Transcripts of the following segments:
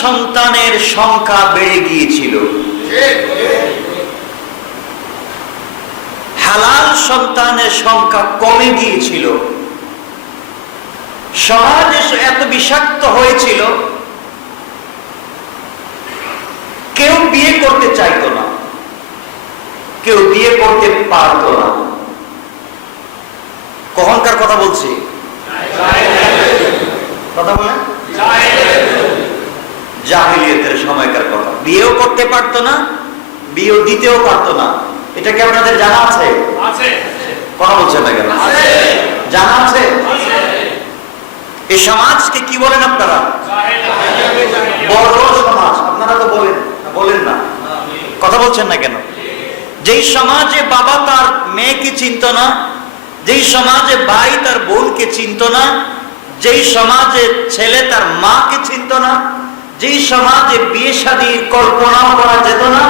সন্তানের সংখ্যা বেড়ে গিয়েছিল, হালাল সন্তানের সংখ্যা কমে গিয়েছিল। সমাজ এত বিষাক্ত হয়েছিল, কেউ বিয়ে করতে চাইতো না, কেউ বিয়ে করতে পারতো না। কখনকার কথা বলছি? কথা বলেন, জাহিলিয়াতের সময়কার কথা। বিয়েও করতে পারতো না, বিয়েও দিতেও পারতো না। এটা কি আপনাদের জানা আছে? কথা বলছেন না কেন? জানা আছে? এই সমাজকে কি বলেন আপনারা? বড় সমাজ। আপনারা তো বলেন না, কথা বলছেন না কেন? যেই সমাজে বাবা তার মেয়েকে চিনত না, যেই সমাজে ভাই তার বোনকে চিনত না, যেই সমাজে ছেলে তার মাকে চিনত না, যেই সমাজে বিয়ে শাদীর কল্পনাও করা যেত না,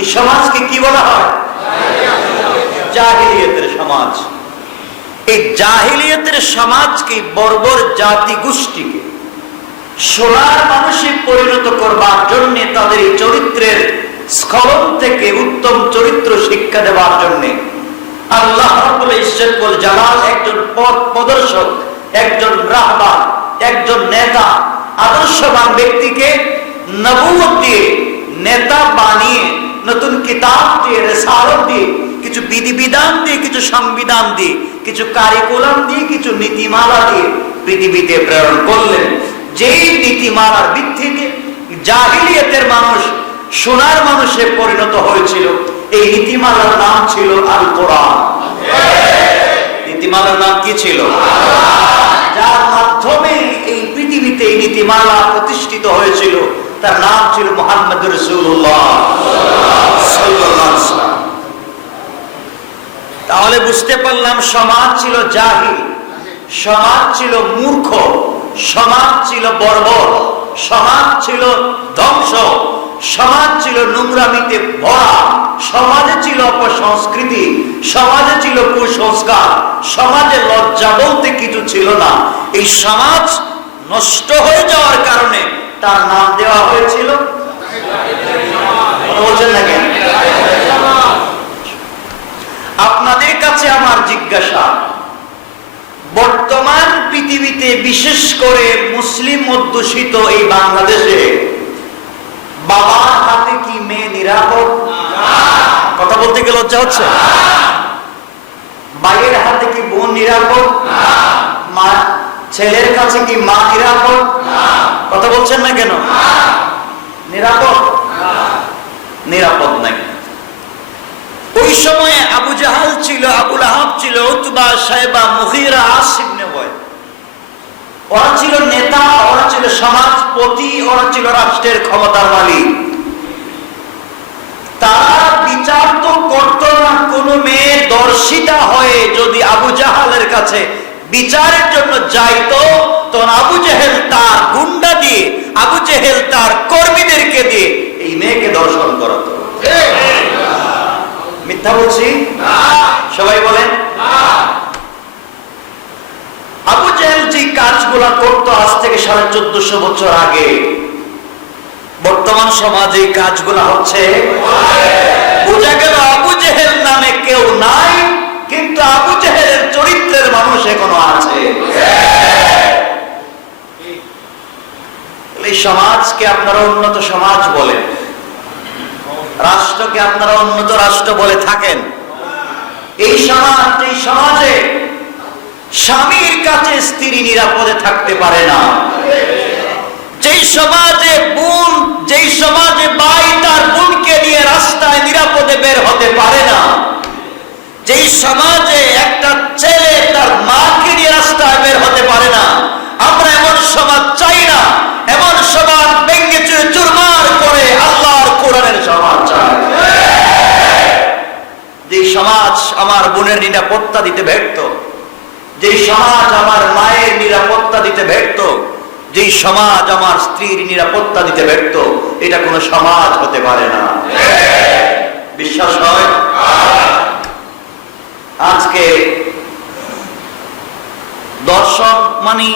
এই সমাজকে কি বলা হয়? জাহিলিয়াতের সমাজ। এই জাহিলিয়াতের সমাজকে, বর্বর জাতি গোষ্ঠীকে সোনার মানুষে পরিণত করবার জন্য, তাদের এই চরিত্রের স্খলন থেকে উত্তম চরিত্র শিক্ষা দেওয়ার জন্য আল্লাহ রাব্বুল ইজ্জত ওয়াল জালাল একজন পথ প্রদর্শক, একজন রাহবার, একজন নেতা, আদর্শবান ব্যক্তিকে নবুয়ত দিয়ে, নেতা বানিয়ে, নতুন কিতাব দিয়ে, রিসালাত দিয়ে, কিছু বিধিবিধান দিয়ে, কিছু সংবিধান দিয়ে, কিছু কারিকুলাম দিয়ে, কিছু নীতিমালা দিয়ে পৃথিবীতে প্রেরণ করলেন। যেই নীতিমালার ভিত্তিতে জাহিলিয়াতের মানুষ সোনার মানুষে পরিণত হয়েছিল, এই নীতিমালার নাম ছিল আল কোরআন। নীতিমালার নাম কি ছিল? যার মাধ্যমে এই পৃথিবীতে এই নীতিমালা প্রতিষ্ঠিত হয়েছিল, তার নাম ছিল মুহাম্মদুর রাসূলুল্লাহ সাল্লাল্লাহু আলাইহি ওয়াসাল্লাম। তাহলে বুঝতে পারলাম সমাজ ছিল জাহিল, সমাজ ছিল মূর্খ, সমাজ ছিল বর্বর, সমাজ ছিল ধ্বংস, সমাজ ছিল নোংরামিতে ভরা, সমাজে ছিল অপসংস্কৃতি, সমাজে ছিল কুসংস্কার, সমাজে লজ্জা বলতে কিছু ছিল না। এই সমাজ নষ্ট হয়ে যাওয়ার কারণে তার নাম দেওয়া হয়েছিল, বলছেন না কেন? আপনাদের কাছে আমার জিজ্ঞাসা, বর্তমান পৃথিবীতে বিশেষ করে মুসলিম অধ্যুষিত এই বাংলাদেশে বাবার হাতে কি মেয়ে নিরাপদ? কথা বলতে গেলে লজ্জা হচ্ছে। ভাইয়ের হাতে কি বোন নিরাপদ? মা, ছেলের কাছে কি মা নিরাপদ? কথা বলছেন না কেন? নিরাপদ? নিরাপদ নাই। ওই সময়ে আবু জাহাল ছিল, আবু লাহাব ছিল, উতবা, শায়বা, মুগীরা, আসিব ইবনে ওয়াইল। ওরা ছিল নেতা, ওরা ছিল সমাজপতি, ওরা ছিল রাষ্ট্রের ক্ষমতার মালিক। তারা বিচার তো করত না। কোন মেয়ে দর্শিতা হয়ে যদি আবু জাহালের কাছে বিচারের জন্য যাইতো, তখন আবু জেহেল তার গুন্ডা দিয়ে, আবু জেহেল তার কর্মীদেরকে দিয়ে এই মেয়েকে দর্শন করাতো। মিথ্যা বলছি? সবাই বলেন। আবু জেহেল যে কাজগুলা করতো আজ থেকে 1450 বছর আগে, বর্তমান সমাজে এই কাজগুলা হচ্ছে। বোঝা গেল আবু জেহেল নামে কেউ নাই, কিন্তু আবু জেহেলের চরিত্রের মানুষ এখনো আছে। এই সমাজকে আপনারা উন্নত সমাজ বলেন, রাষ্ট্রকে আপনারা উন্নত রাষ্ট্র বলে থাকেন। এই সমাজ, এই সমাজে স্বামীর কাছে স্ত্রী নিরাপদে থাকতে পারে না। যেই সমাজে বোন, যেই সমাজে ভাই তার বোনকে নিয়ে রাস্তায় নিরাপদে বের হতে পারে না, যেই সমাজে একটা ছেলে তার মাকে নিয়ে রাস্তায় বের হতে পারে না, আমরা এমন সমাজ চাই না। এমন সমাজ ভেঙে চুরে চুরমার করে আল্লাহর কোরআনের সমাজ চাই। যেই সমাজ আমার বোনের নিরাপত্তা দিতে ব্যর্থ, যেই সমাজ আমার মায়ের নিরাপত্তা দিতে ব্যর্থ, যেই সমাজ আমার স্ত্রীর নিরাপত্তা দিতে ব্যর্থ, এটা কোনো সমাজ হতে পারে না। বিশ্বাস হয়? আজকে দর্শন মানে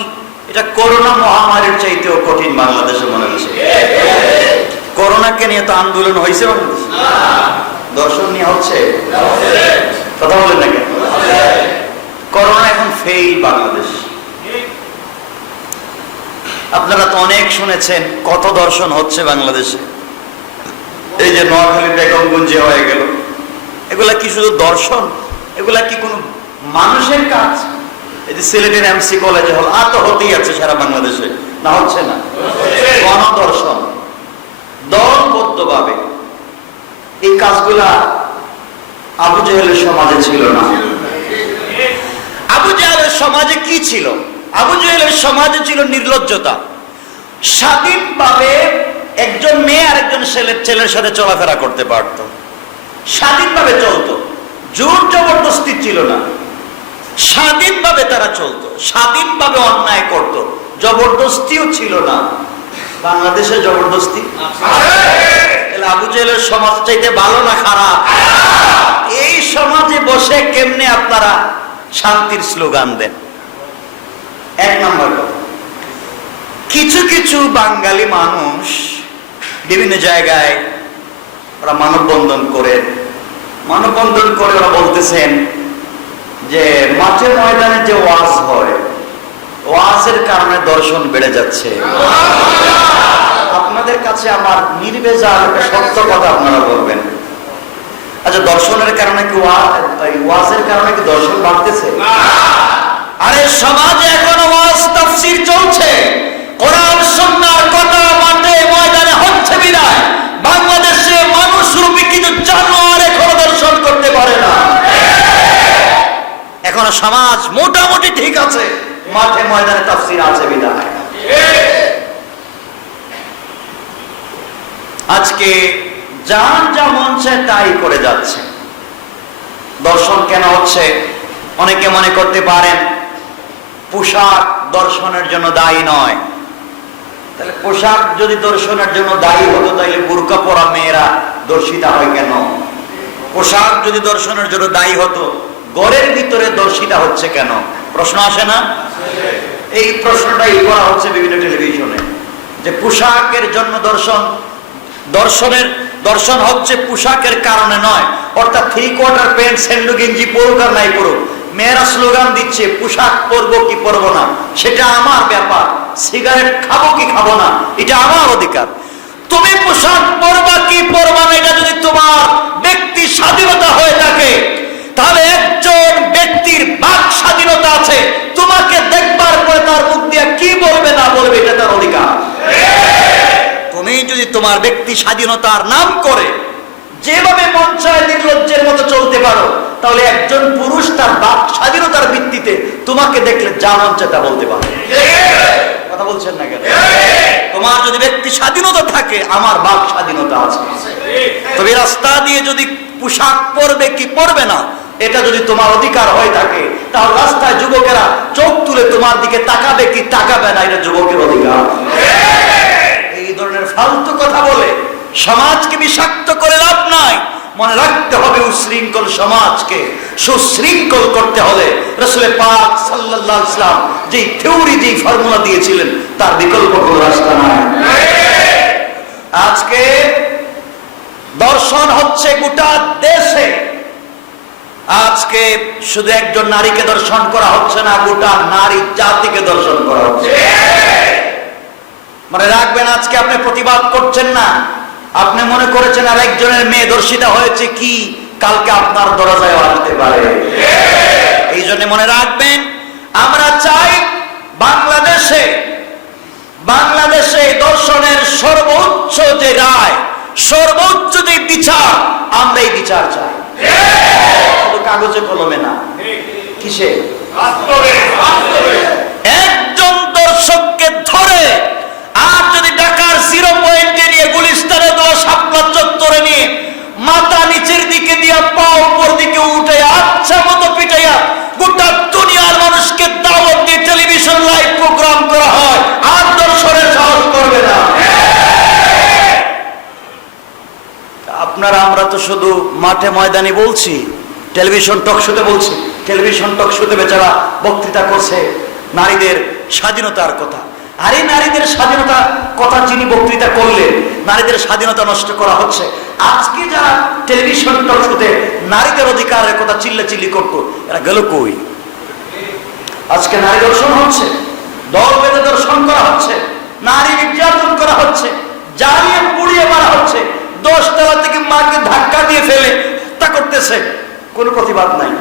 এটা করোনা মহামারীর চাইতেও কঠিন বাংলাদেশে মনে হচ্ছে। করোনাকে নিয়ে তো আন্দোলন হয়েছে বাংলাদেশে, দর্শন নিয়ে হচ্ছে, কথা বলেন না কেন? করোনা এখন ফেল বাংলাদেশ। আপনারা তো অনেক শুনেছেন কত দর্শন হচ্ছে বাংলাদেশে। এই যে নোয়াখালী বেগমগঞ্জে হয়ে গেল, এগুলা কি শুধু দর্শন? এগুলা কি কোনো মানুষের কাজ? এই যে সিলেটের এমসি কলেজে হল, তো হতেই আছে সারা বাংলাদেশে, না হচ্ছে না? গণদর্শন দলবদ্ধভাবে এই কাজগুলা আবু জাহেলের সমাজে ছিল না। আবু জাহেলের সমাজে কি ছিল? আবু জাহেলের সমাজে ছিল নির্লজ্জতা। স্বাধীনভাবে একজন মেয়ে আরেকজন ছেলের সাথে চলাফেরা করতে পারত, স্বাধীনভাবে চলতো, জোর জবরদস্তি ছিল না, স্বাধীনভাবে তারা চলতো, স্বাধীনভাবে অন্যায় করত, জবরদস্তিও ছিল না। বাংলাদেশে জবরদস্তি। আবু জাহেলের সমাজ চাইতে ভালো না খারাপ? এই সমাজে বসে কেমনে আপনারা শান্তির স্লোগান দেন? এক নম্বর কথা, কিছু কিছু বাঙালি মানুষ বিভিন্ন জায়গায় ওরা মানববন্ধন করে ওরা বলতেছেন যে মাঠে ময়দানে যে ওয়াজ হয়, ওয়াজের কারণে দর্শন বেড়ে যাচ্ছে। আপনাদের কাছে আমার নির্বেজাল সত্য কথা আপনারা বলবেন। আচ্ছা, দর্শনের কারণে কি ওয়াজের কারণে কি দর্শন বাড়তেছে? আরে সমাজে এখনো ওয়াজ তাফসীর চলছে, কোরআন সুন্নাহর কথা মাঠে ময়দানে হচ্ছে বিদায় বাংলাদেশে মানুষ রূপী কিছু জানোয়ার এখনো দর্শন করতে পারে না। এখনো সমাজ মোটামুটি ঠিক আছে, মাঠে ময়দানে তাফসীর আছে বিদায়। আজকে যার যা মন চায় তাই করে যাচ্ছে। দর্শন কেন হচ্ছে? অনেকে মনে করতে পারেন পোশাক দর্শনের জন্য দায়ী নয়। তাহলে পোশাক যদি দর্শনের জন্য দায়ী হতো তাহলে বুরকা পরা মেয়েরা দর্শিতা হয় কেন? পোশাক যদি দর্শনের জন্য দায়ী হতো ঘরের ভিতরে দর্শিতা হচ্ছে কেন? প্রশ্ন আসে না? এই প্রশ্নটাই করা হচ্ছে বিভিন্ন টেলিভিশনে, যে পোশাকের জন্য দর্শন হচ্ছে পোশাকের কারণে নয়। অর্থাৎ 3/4 প্যান্ট স্যান্ডো গেঞ্জি পরুক আর নাই পরুক, মেয়েরা স্লোগান দিচ্ছে পোশাক পরবো কি পরবো না সেটা আমার ব্যাপার, সিগারেট খাবো কি খাবো না এটা আমার অধিকার। তুমি পোশাক পরবা কি পরবা না এটা যদি তোমার ব্যক্তি স্বাধীনতা হয়ে থাকে, তাহলে একজন ব্যক্তির বাক স্বাধীনতা আছে, তোমাকে দেখবার পরে তার মুখ দিয়ে কি বলবে না বলবে এটা তার অধিকার। তুমি যদি তোমার ব্যক্তি স্বাধীনতার নাম করে যেভাবে মন চায় নির্লজ্জের মতো চলতে পারো, তাহলে একজন পুরুষ তার বাক স্বাধীনতার ভিত্তিতে তোমাকে দেখলে যা মন চায় তা বলতে পারে। কথা বলছেন না কেন? তোমার যদি ব্যক্তি স্বাধীনতা থাকে, আমার বাক স্বাধীনতা আছে। তবে রাস্তা দিয়ে যদি পোশাক পরবে কি পরবে না এটা যদি তোমার অধিকার হয়ে থাকে, তাহলে রাস্তায় যুবকেরা চোখ তুলে তোমার দিকে তাকাবে কি তাকাবে না এটা যুবকের অধিকার। এই ধরনের ফালতু কথা বলে সমাজকে বিষাক্ত করে লাভ নাই। মনে রাখতে হবে উশৃঙ্খল সমাজকে সুশৃঙ্খল করতে হলে রাসূল পাক সাল্লাল্লাহু আলাইহি ওয়াসাল্লাম যে থিওরি যে ফর্মুলা দিয়েছিলেন তার বিকল্প কোনো রাস্তা নাই। আজকে দর্শন হচ্ছে গোটা দেশে। আজকে শুধু একজন নারীকে দর্শন করা হচ্ছে না, গোটা নারী জাতিকে দর্শন করা হচ্ছে। মনে রাখবেন, আজকে আপনি প্রতিবাদ করছেন না, আপনি মনে করেছেন আর একজনের মেয়ে দর্শিতা হয়েছে কি কালকে আপনার দরজায় আসতে পারে। এই জন্য মনে রাখবেন, আমরা চাই বাংলাদেশে দর্শনের সর্বোচ্চ যে রায়, সর্বোচ্চ যে বিচার, আমরা এই বিচার চাই। শুধু কাগজে কলমে না, কিসে? একজন দর্শককে ধরে আর যদি ঢাকার 0 পয়েন্টে নিয়ে গুলিস্তানে দেওয়া শাপলা চত্বরে নিয়ে মাথা নিচের দিকে দিয়া পা উপর দিকে উঠে আচ্ছা মতো পিটাইয়া গোটা দুনিয়ার মানুষকে দাওয়াত দিয়ে টেলিভিশন লাইভ প্রোগ্রাম করা হয়, আর দর্শনের সাহস করবে না। আপনারা আমরা তো শুধু মাঠে ময়দানে বলছি, টেলিভিশন টক শোতে বলছি, টেলিভিশন টক শোতে বেচারা বক্তৃতা করছে নারীদের স্বাধীনতার কথা। আরে নারীদের স্বাধীনতা কথা যিনি বক্তৃতা করলেন, নারীদের স্বাধীনতা নষ্ট করা হচ্ছে। আজকে যারা টেলিভিশন টক শোতে নারীদের অধিকারের কথা চিল্লাচিল্লি করতো, এরা গেল কই? আজকে নারী দর্শন হচ্ছে, দল বেঁধে দর্শন করা হচ্ছে, নারী নির্যাতন করা হচ্ছে, জ্বালিয়ে পুড়িয়ে মারা হচ্ছে, 10 তলা থেকে মাকে ধাক্কা দিয়ে ফেলে হত্যা করতেছে, কোনো প্রতিবাদ নাই।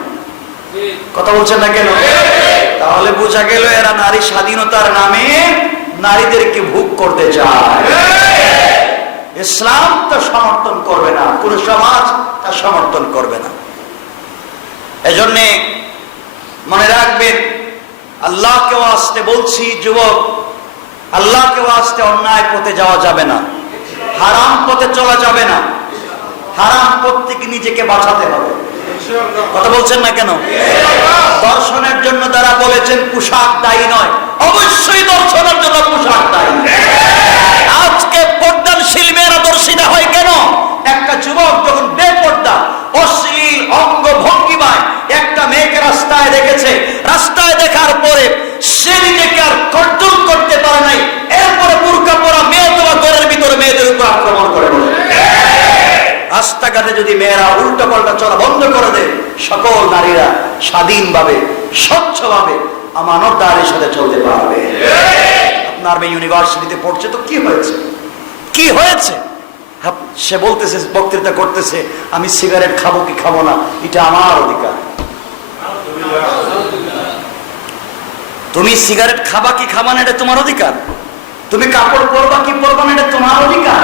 কথা বলছেন না কেন? তাহলে বোঝা গেল এরা নারী স্বাধীনতার নামে নারীদেরকে ভোগ করতে চায়। ইসলাম তা সমর্থন করবে না, কোন সমাজ তা সমর্থন করবে না। এজন্য মনে রাখবেন, আল্লাহকে ওয়াস্তে বলছি যুবক, আল্লাহকে ওয়াস্তে অন্যায় পথে যাওয়া যাবে না, হারাম পথে চলা যাবে না, হারাম পথ থেকে নিজেকে বাঁচাতে হবে। কথা বলছেন না কেন? দর্শনের জন্য যারা বলেছেন পোশাক দায়ী নয়, অবশ্যই দর্শনের জন্য পোশাক দায়ী। আজকে পর্দাশীল মেয়েরা দর্শিতা হয় কেন? একটা যুবক যখন বেপর্দা অশ্লীল অঙ্গ ভঙ্গিমায় একটা মেয়েকে রাস্তায় দেখেছে, রাস্তায় দেখার পরে সে নিজেকে আর কন্ট্রোল করতে পারে নাই, এরপরে বুরকা পরা মেয়ে তোমার ঘরের ভিতরে মেয়েদের উপর আক্রমণ করে বলে। রাস্তাঘাটে যদি মেয়েরা উল্টো পাল্টা চলা বন্ধ করে দেয়, সকল নারীরা স্বাধীনভাবে স্বচ্ছভাবে আমানতদারের সাথে চলতে পারবে। আপনার মেয়ে ইউনিভার্সিটিতে পড়ছে, তো কি হয়েছে? কি হয়েছে? সে বলতেছে, বক্তৃতা করতেছে, আমি সিগারেট খাবো কি খাবো না, এটা আমার অধিকার। তুমি সিগারেট খাবা কি খাবা না, এটা তোমার অধিকার। তুমি কাপড় পরবা কি পরবা না, এটা তোমার অধিকার।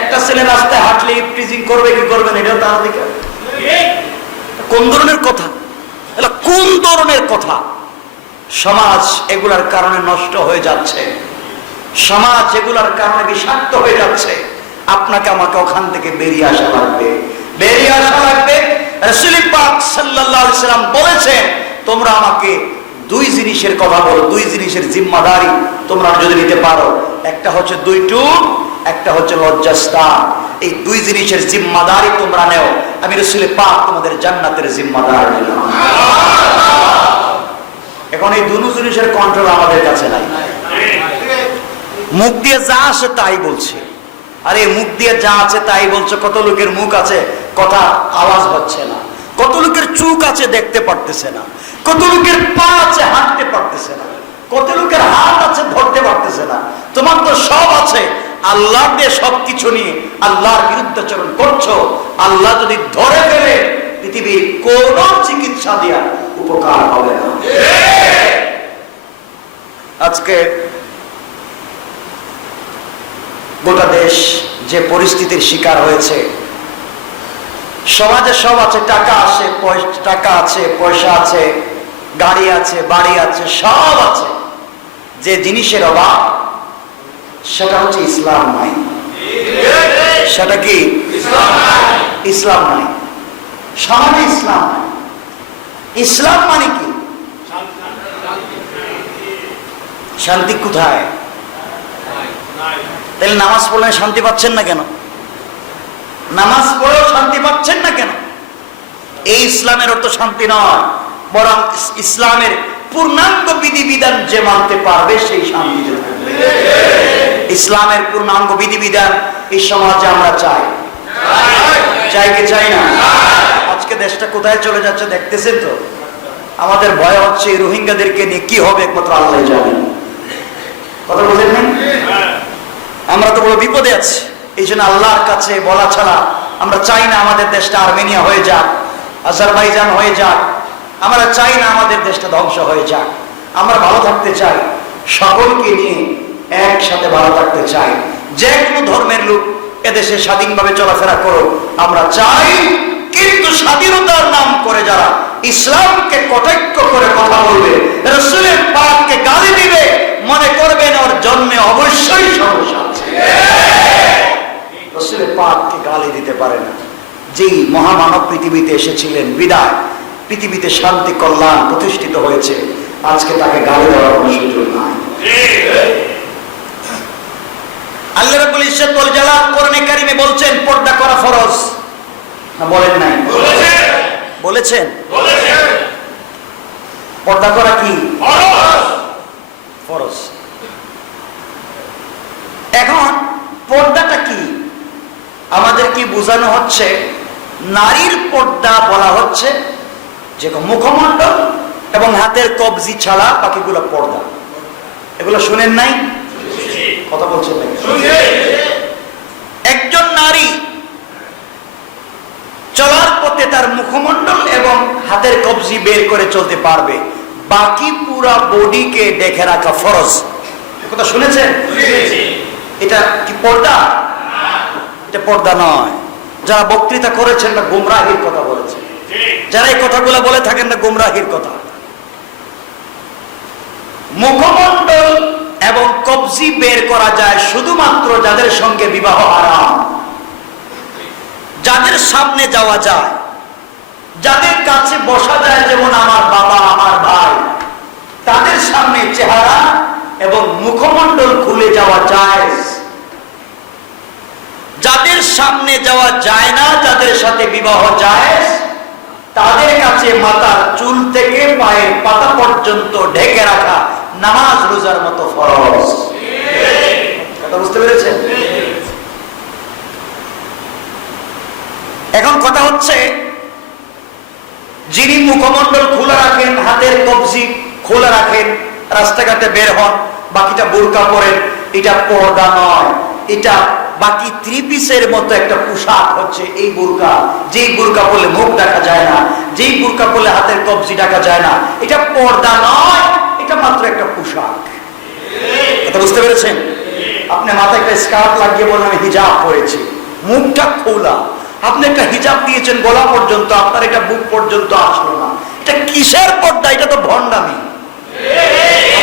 একটা ছেলে রাস্তায় হাঁটলে ইফটিজিং করবে কি করবে না, এটাও তার অধিকার। কোন ধরনের কথা? কোন ধরনের কথা? সমাজ এগুলার কারণে নষ্ট হয়ে যাচ্ছে, সমাজ এগুলার কারণে বিষাক্ত হয়ে যাচ্ছে। আপনাকে আমাকে ওখান থেকে বেরিয়ে আসা লাগবে, বেরিয়ে আসা লাগবে। রাসূল পাক সাল্লাল্লাহু আলাইহি সাল্লাম বলেছেন, তোমরা আমাকে 2 জিনিসের কথা বলো, 2 জিনিসের জিম্মাদারি তোমরা যদি নিতে পারো। একটা হচ্ছে 2 টুক, একটা হচ্ছে লজ্জাস্থান। এই 2 জিনিসের জিম্মাদারি তোমরা নেও, আমি রাসূল পাক তোমাদের জান্নাতের জিম্মাদার নিলাম। এখন এই 2 জিনিসের কন্ট্রোল আমাদের কাছে নাই। মুখ দিয়ে যা আসে তাই বলছে। আরে মুখ দিয়ে যা আছে তাই বলছে, কত লোকের মুখ আছে কথা আওয়াজ হচ্ছে না, কত লোকের চোখ আছে দেখতে পারতেছে না, কত লোকের পা আছে হাঁটতে পারতেছে না, কত লোকের হাত আছে ধরতে পারতেছে না। তোমার তো সব আছে, আল্লাহ দিয়ে সবকিছু নিয়ে আল্লাহর বিরুদ্ধাচরণ করছো। আল্লাহ যদি ধরে ফেলে, পৃথিবীর কোন চিকিৎসা দিয়া উপকার হবে না। আজকে গোটা দেশ যে পরিস্থিতির শিকার হয়েছে, সমাজে সব আছে, টাকা আছে, টাকা আছে, পয়সা আছে, গাড়ি আছে, বাড়ি আছে, সব আছে, যে জিনিসের অভাব সেটা হচ্ছে ইসলাম নাই। সেটা কি? ইসলাম নাই। সমাজে ইসলাম নাই। ইসলাম মানে কি? শান্তি কোথায়? তাহলে নামাজ পড়লে শান্তি পাচ্ছেন না কেন? নামাজ পড়েও শান্তি পাচ্ছেন না কেন? এই ইসলামের অর্থ শান্তি নয়, বরং ইসলামের পূর্ণাঙ্গ বিধিবিধান যে মানতে পারবে সেই শান্তিতে থাকবে। ইসলামের পূর্ণাঙ্গ বিধিবিধান এই সমাজে আমরা চাই, চাই কি চাই না? আজকে দেশটা কোথায় চলে যাচ্ছে দেখতেছেন তো। আমাদের ভয় হচ্ছে রোহিঙ্গাদেরকে নিয়ে কি হবে একমাত্র আল্লাহ জানেন। কথা বলেন না? আমরা তো বড় বিপদে আছি। এই জন্য আল্লাহর কাছে বলা ছাড়া আমরা চাই না আমাদের দেশটা আর্মেনিয়া হয়ে যাক, আজারবাইজান হয়ে যাক। আমরা চাই না আমাদের দেশটা ধ্বংস হয়ে যাক। আমরা ভালো থাকতে চাই, সকলকে নিয়ে একসাথে ভালো থাকতে চাই। যে কোনো ধর্মের লোক এদেশে স্বাধীনভাবে চলাফেরা করো, আমরা চাই। কিন্তু স্বাধীনতার নাম করে যারা ইসলামকে কটাক্ষ করে কথা বলবে, রাসূলের পাককে গালি দিবে, মনে করবেন ওর জন্মে অবশ্যই সমস্যা আছে। রাসূলের পাককে গালি দিতে পারে না। যেই মহামানব পৃথিবীতে এসেছিলেন, বিদায় পৃথিবীতে শান্তি কল্যাণ প্রতিষ্ঠিত হয়েছে, আজকে তাকে গালি দেওয়ার কোনো সুযোগ নাই। আল্লাহ রাব্বুল ইজ্জত ওয়াল জালাল কোরআনে কারিমে বলছেন পর্দা করা ফরজ, না বলেন নাই? বলেছেন। পর্দা করা কি ফরজ? ফরজ। এখন পর্দাটা কি? আমাদের কি বোঝানো হচ্ছে? নারীর পর্দা বলা হচ্ছে যে মুখমণ্ডল এবং হাতের কবজি ছাড়া বাকিগুলো পর্দা। এগুলো শুনেন নাই? কথা বলছেন নাই? একজন নারী চলার পথে তার মুখমণ্ডল এবং হাতের কবজি বের করে চলতে পারবে, বাকি পুরা বডিকে দেখে রাখা ফরজ। কথা শুনেছেন? এটা কি পর্দা? এটা পর্দা নয়। যারা বক্তৃতা করেছেন না গুমরাহির কথা বলেছেন, যারা এই কথাগুলো বলে থাকেন না গুমরাহির কথা। মুখমণ্ডল এবং কবজি বের করা যায় শুধুমাত্র যাদের সঙ্গে বিবাহ হারাম, যাদের সামনে যাওয়া যায়, যাদের কাছে বসা যায়, যেমন আমার বাবা, আমার ভাই, তাদের সামনে চেহারা এবং মুখমণ্ডল খুলে যাওয়া যায়। যাদের সামনে যাওয়া যায় না, যাদের সাথে বিবাহ যায়, তাদের কাছে মাথার চুল থেকে পায়ের পাতা পর্যন্ত ঢেকে রাখা নামাজ রোজার মতো ফরজ। কথা বুঝতে পেরেছেন? এখন কথা হচ্ছে, যিনি মুখমণ্ডল খোলা রাখেন, হাতের কবজি খোলা রাখেন, রাস্তাঘাটে বের হন, বাকিটা বোরকা পরেন, এটা পর্দা নয়। এটা বাকি থ্রি পিসের মতো একটা পোশাক হচ্ছে এই বোরকা। যেই বোরকা পরলে মুখ দেখা যায় না, যেই বোরকা পরলে হাতের কবজি ঢাকা যায় না, এটা পর্দা নয়, এটা মাত্র একটা পোশাক। এটা বুঝতে পেরেছেন? আপনি মাথায় একটা স্কার্ফ লাগিয়ে বলেন আমি হিজাব পরেছি, মুখটা খোলা। আপনি একটা হিজাব দিয়েছেন গলা পর্যন্ত, আপনার এটা বুক পর্যন্ত আসলো না, এটা কিসের পর্দা? এটা তো ভণ্ডামি।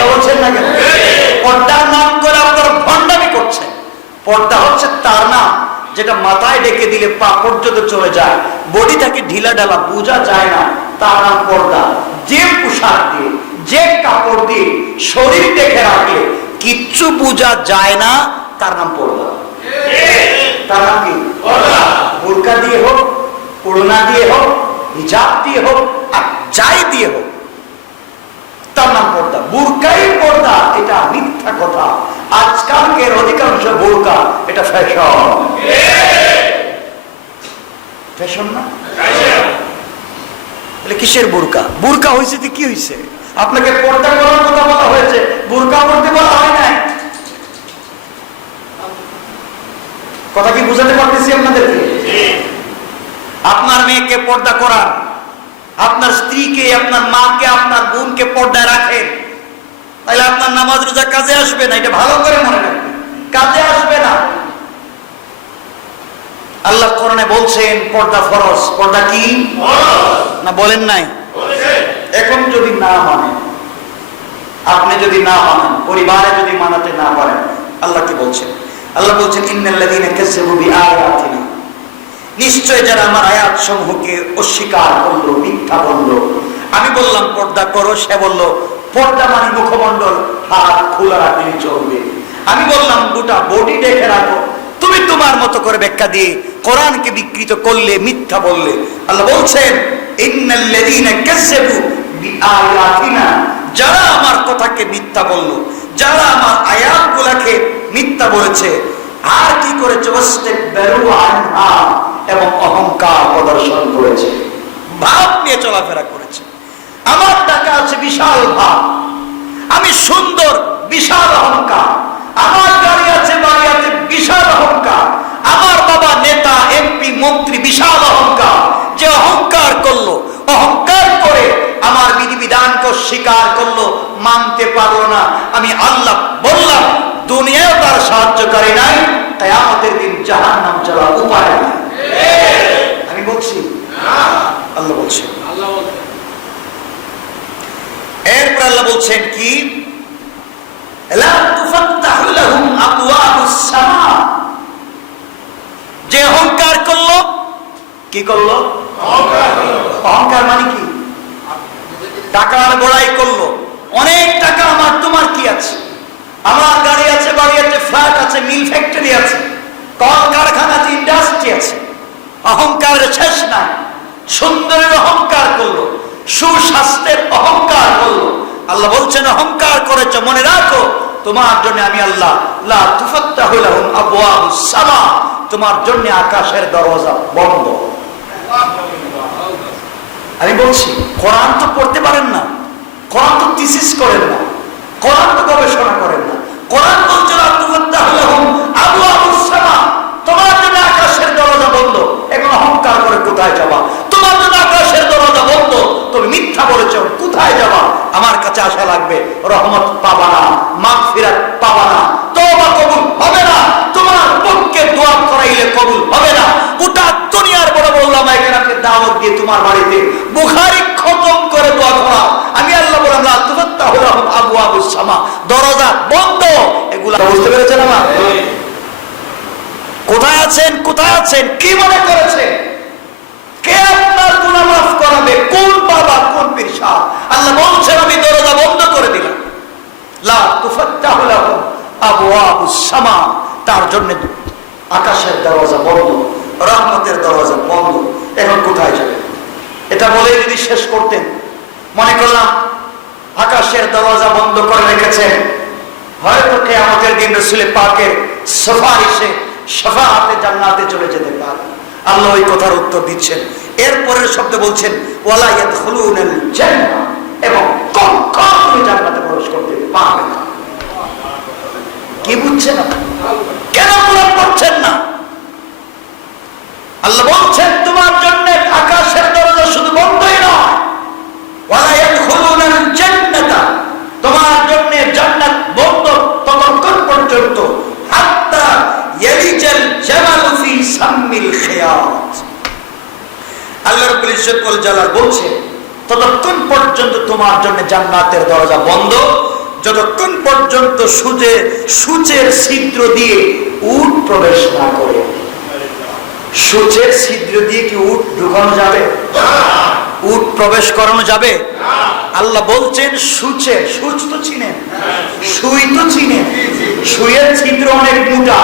বলছেন না কেন? পর্দার নাম করে আপনারা ভণ্ডামি করছেন। পর্দা হচ্ছে তার নাম যেটা মাথায় ডেকে দিলে পা পর্যন্ত চলে যায়, বডিটাকে ঢিলা ঢালা বোঝা যায় না, তার নাম পর্দা। যে পোশাক দিয়ে, যে কাপড় দিয়ে শরীর দেখে রাখলে কিচ্ছু বোঝা যায় না, তার নাম পর্দা। তার নাম কি? বোরকা দিয়ে হোক, ওড়না দিয়ে হোক, হিজাব দিয়ে হোক, আর যাই দিয়ে হোক, তার নাম পর্দা। বোরকাই পর্দা, এটা মিথ্যা কথা। আজকালকের অধিকাংশ বোরকা এটা ফ্যাশন। ফ্যাশন না? কিসের বোরকা? বোরকা হয়েছে তো কি হয়েছে? আপনাকে পর্দা করার কথা বলা হয়েছে, বোরকা পড়তে বলা হয় নাই। কথা কি বুঝাতে পারতেছি আপনাদেরকে? আপনার মেয়েকে পর্দা করান, আপনার স্ত্রীকে, আপনার মাকে, আপনার বোনকে পর্দায় রাখেন, তাহলে আপনার নামাজ রোজা কাজে আসবে না। এটা ভালো করে মনে রাখবেন, কাজে আসবে না। আল্লাহ কোরআনে বলছেন পর্দা ফরজ। পর্দা কি না বলেন নাই? এখন যদি না মানেন, আপনি যদি না মানেন, পরিবারে যদি মানাতে না পারেন, আল্লাহ কি বলছেন? আল্লাহ বলছেন ইন্নাল্লাযীনা কাযযাবু বিআয়াতিনা, নিশ্চয় যারা আমার আয়াত সমূহকে অস্বীকার করলো, মিথ্যা বললো। আমি বললাম পর্দা করো, সে বলল পর্দা মানে মুখমণ্ডল হাত খোলা রাখলে চলবে। আমি বললাম গোটা বডি দেখে রাখো, তুমি তোমার মতো করে ব্যাখ্যা দিয়ে কোরআনকে বিকৃত করলে, মিথ্যা বললে। আল্লাহ বলছেন ইন্নাল্লাযীনা কাযযাবু বিআয়াতিনা, যারা আমার কথাকে মিথ্যা বলল, যারা আমার আয়াতগুলোকে মিথ্যা বলেছে, আর কি করেছে? ওয়াস্তাকবারু আনহা, এবং অহংকার প্রদর্শন করেছে, ভাব নিয়ে চলাফেরা করেছে। আমার টাকা আছে, বিশাল ভাব, আমি সুন্দর, বিশাল অহংকার। আমার গাড়ি আছে, বাড়ি আছে, বিশাল অহংকার। আমার বাবা নেতা, এমপি, মন্ত্রী, বিশাল অহংকার। যে অহংকার করলো, অহংকার করে আমার বিধিবিধানকে স্বীকার করলো, মানতে পারলো না, আমি আল্লাহ বললাম দুনিয়ায় তার সাহায্যকারী নাই, কিয়ামতের দিন জাহান্নাম যাওয়া উপায় নাই। আমি বলছি, আল্লাহ বলছেন। এরপর আল্লাহ বলছেন কি? লা তুফাত্তাহু লাহুম আবওয়াবুস সামা, যে অহংকার করলো, কি করলো? অহংকার মানে কি? টাকার বড়াই করলো, অনেক টাকা আমার, তোমার কি আছে? আমার গাড়ি আছে, বাড়ি আছে, ফ্ল্যাট আছে, মিল ফ্যাক্টরি আছে, কল কারখানা আছে, ইন্ডাস্ট্রি আছে। অহংকারের শেষ নাই। সুন্দরের অহংকার করলো, সুস্বাস্থ্যের অহংকার করলো, আল্লাহ বলছেন অহংকার করেছ, মনে রাখো তোমার জন্য আমি আল্লাহ লা তুফাত্তাহু লাহুম আবওয়াবুস সামা, তোমার জন্য আকাশের দরজা বন্ধ। আমি বলছি কোরআন তো পড়তে পারেন না, কোরআন তো থিসিস করেন না, কোরআন তো গবেষণা করেন না। কোরআন বলছে লা তুফাত্তাহু লাহুম আবওয়াবুস সামা, তোমার জন্য আকাশের দরজা বন্ধ। এখন অহংকার করে কোথায় যাবা? তোমার জন্য আকাশের দরজা বন্ধ, তুমি মিথ্যা বলেছো, কোথায় যাবা? আমার কাছে আসা লাগবে, রহমত পাবা না, মাগফিরাত পাবা না, তওবা কবুল হবে না, তোমার পক্ষে দোয়া করাইলে কবুল হবে না। গোটা দুনিয়ার বড় বড় উলামায়ে কেরামকে দাওয়াত দিয়ে তোমার বাড়িতে বুখারী খতম করে দোয়া করা, আমি আল্লাহ বললাম লা তুফাত্তাহু লাহুম আবওয়াবুস সামা, দরজা বন্ধ। এগুলা বুঝতে পেরেছেন? আমার কোথায় আছেন, কোথায় আছেন, কি মনে করেছে? কে আপনার গুনাহ মাফ করাবে? কোন বাবা, কোন পীর সাহেব? আল্লাহ বলছেন আমি দরজা বন্ধ করে দিলাম, লা তুফাত্তাহু লাহুম আবওয়াবুস সামা, তার জন্য আকাশের দরজা বন্ধ, রহমতের দরজা বন্ধ। এখন কোথায় যাবে? এটা বলে যদি শেষ করতেন, মনে করলাম আকাশের দরজা বন্ধ করে রেখেছেন, হয়তো কিয়ামতের দিন রাসূল পাকের সুপারিশে শাফাআতে জান্নাতে চলে যেতে পারে। আল্লাহ ওই কথার উত্তর দিচ্ছেন। এরপরের শব্দ বলছেন ওয়ালা ইয়াদখুলুনাল জান্নাহ, এবং কখনো তুমি জান্নাতে প্রবেশ করতে পারবে না। কি বুঝছেন না? কেন কোরআন পড়ছেন না? আল্লাহ বলছেন তোমার জন্য আকাশের দরজা শুধু বন্ধই নয়, ওয়ালা ইয়াদখুলুনাল জান্নাতা, তোমার জন্য জান্নাত বন্ধ ততক্ষণ পর্যন্ত হাত্তা ইয়ালিজাল জামালু ফি সাম্মিল খিয়াত। আল্লাহ রাব্বুল ইজ্জত ওয়াল জালাল বলছেন ততক্ষণ পর্যন্ত তোমার জন্য জান্নাতের দরজা বন্ধ, যতক্ষণ পর্যন্ত সূচের ছিদ্র দিয়ে উট প্রবেশ না করে। সূচের ছিদ্র দিয়ে কি উট ঢুকানো যাবে? উট প্রবেশ করানো যাবে? আল্লাহ বলছেন সূচের, সূচ তো চিনেন, সুই তো চিনেন, সুইয়ের ছিদ্র অনেক মোটা,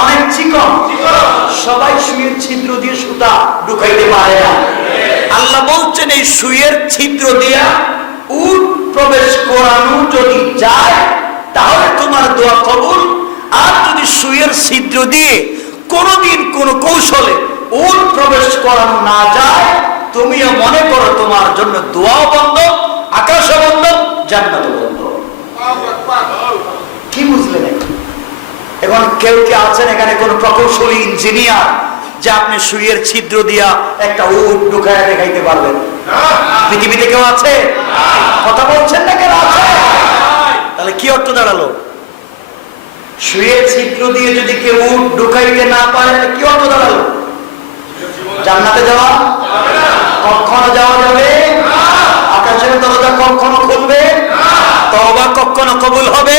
অনেক চিকন, সবাই সুইয়ের ছিদ্র দিয়ে সুতা ঢুকাইতে পারে না। আল্লাহ বলছেন এই সুইয়ের ছিদ্র দিয়া উট প্রবেশ করানো যদি যায় তাহলে তোমার দোয়া কবুল। আর যদি সুইয়ের ছিদ্র দিয়ে কোনদিন কোন কৌশলে উট প্রবেশ করানো না যায়, তুমিও মনে করো তোমার জন্য দোয়াও বন্ধ, আকাশও বন্ধ, জান্নাতও বন্ধ। কি বুঝলেন? এখন কেউ কি আছেন এখানে কোন প্রকৌশলী ইঞ্জিনিয়ার যে আপনি সুইয়ের ছিদ্র দিয়া একটা উট ঢুকায় দেখাইতে পারবেন? পৃথিবীতে কেউ আছে? কথা বলছেন না, কেন আছে? তাহলে কি অর্থ দাঁড়ালো? সুইয়ের ছিদ্র দিয়ে যদি কেউ উট ঢুকাইতে না পারে কি অর্থ দাঁড়ালো? জান্নাতে যাওয়া কখনো যাওয়া যাবে? আকাশের দরজা কখনো খুলবে? তওবা কখনো কবুল হবে?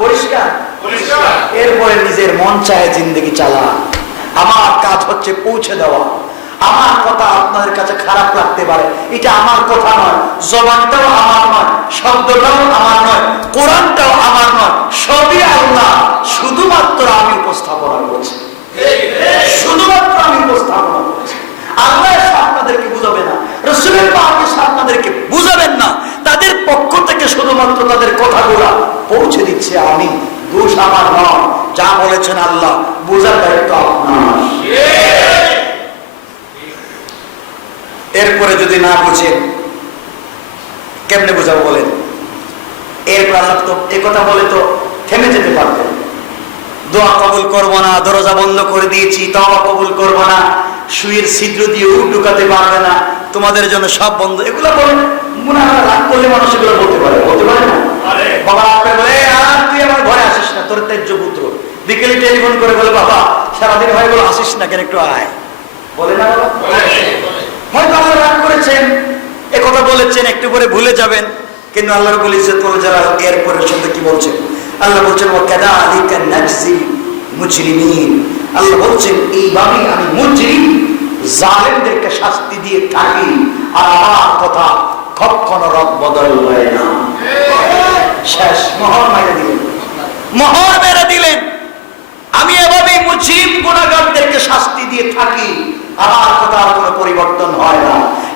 পরিষ্কার? এরপরে নিজের মন চায় জিন্দেগি চালা। আমার কাজ হচ্ছে পৌঁছে দেওয়া। আমার কথা আপনাদের কাছে খারাপ লাগতে পারে, এটা আমার কথা নয়, জবানটাও আমার নয়, শব্দটাও আমার নয়, কোরআনটাও আমার নয়, সবই আল্লাহ। শুধুমাত্র আমি উপস্থাপনা করছি, শুধুমাত্র আমি উপস্থাপনা করছি। আল্লাহ আপনাদেরকে বুঝাবে না, রাসূলের পাক আপনাদেরকে বুঝাবেন না। তাদের পক্ষ থেকে শুধুমাত্র তাদের কথাগুলো পৌঁছে দিচ্ছে আমি, দোষ আমার নয়। যা বলেছেন আল্লাহ, বোঝার দায়িত্ব আপনার। এরপরে যদি না বুঝেন কেমনে বুঝাবো বলেন? এরপর আল্লাহ তো এ কথা বলে তো থেমে যেতে পারতেন। দোয়া কবুল করবো না, দরজা বন্ধ করে দিয়েছি, তওবা কবুল করবো না, সুইয়ের ছিদ্র দিয়ে উট ঢুকাতে পারবে না, তোমাদের জন্য সব বন্ধ, এগুলো বলেন। মনে হয় রাগ করলে মানুষ এগুলো বলতে পারে, বলতে পারে না? বাবা আপনি বলে আর তুই আমার ঘরে আসিস না, তোর তেজ্য পুত্র বিকেলে টেলিফোন করে বলে বাবা সারাদিন হয়ে গেল আসিস না কেন, একটু আয়, বলে না? হয়তো আল্লাহ রাগ করেছেন, এ কথা বলেছেন, একটু পরে ভুলে যাবেন। কিন্তু আল্লাহ রাব্বুল ইজ্জত ওয়াল জালাল এরপরের শব্দ কি বলছেন? আল্লাহ বলছেন ওয়া কাযালিকা নাজজিল মুজরিমিন। আল্লাহ বলছেন এইভাবেই আমি মুজরিম জালেমদেরকে শাস্তি দিয়ে থাকি। আর আমার কথা কখনো রদ বদল হয় না। শেষ মোহর মেরে দিলেন, মোহর মেরে দিলেন। আমি এভাবেই মুজরিম গুনাহগারদেরকে শাস্তি দিয়ে থাকি, আমার কথা কোনো পরিবর্তন হয় না।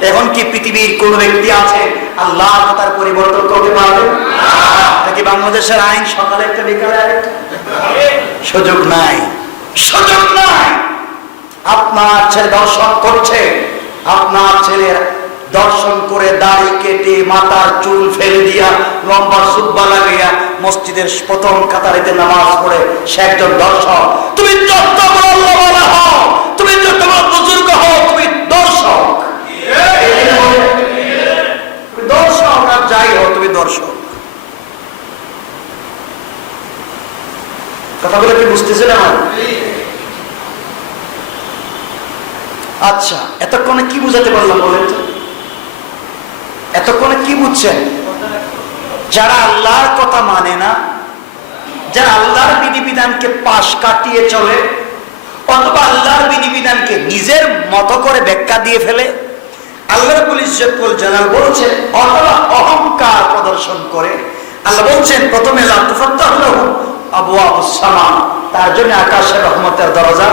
এখন কি পৃথিবীর কোন ব্যক্তি আছে আল্লাহ তার পরিবর্তন করতে পারবে? নাকি বাংলাদেশের আইন সকালে একটা বিকালে আরেকটা? সুযোগ নাই, সুযোগ নাই। আপনার ছেলে দর্শন করছে, আপনার ছেলের দর্শন করে দাড়ি কেটে মাথার চুল ফেলে দিয়া লম্বা সুব্বা লাগাইয়া মসজিদের প্রথম কাতারিতে নামাজ পড়ে সে একজন দর্শক। তুমি যত বড় আল্লাহওয়ালা হও, তুমি যত বড় বুজুর্গ হও, তুমি দর্শক। তুমি দর্শক, আর যাই হও তুমি দর্শক। কথাগুলো কি বুঝতেছেন আমার? আচ্ছা, এতক্ষণে কি বুঝাতে পারলাম বলেন তো? এতক্ষণে কি বুঝছেন? যারা আল্লাহর কথা মানে না, যারা আল্লাহর বিধিবিধানকে পাশ কাটিয়ে চলে, অথবা আল্লাহর বিধিবিধানকে নিজের মতো করে ব্যাখ্যা দিয়ে ফেলে, আল্লাহ রাব্বুল ইজ্জতুল জালাল বলছেন, অথবা অহংকার প্রদর্শন করে। আল্লাহ বলছেন প্রথমে লা তুফাত্তাহু লাহু আবওয়াবুস সামা, তার জন্য আকাশের রহমতের দরজা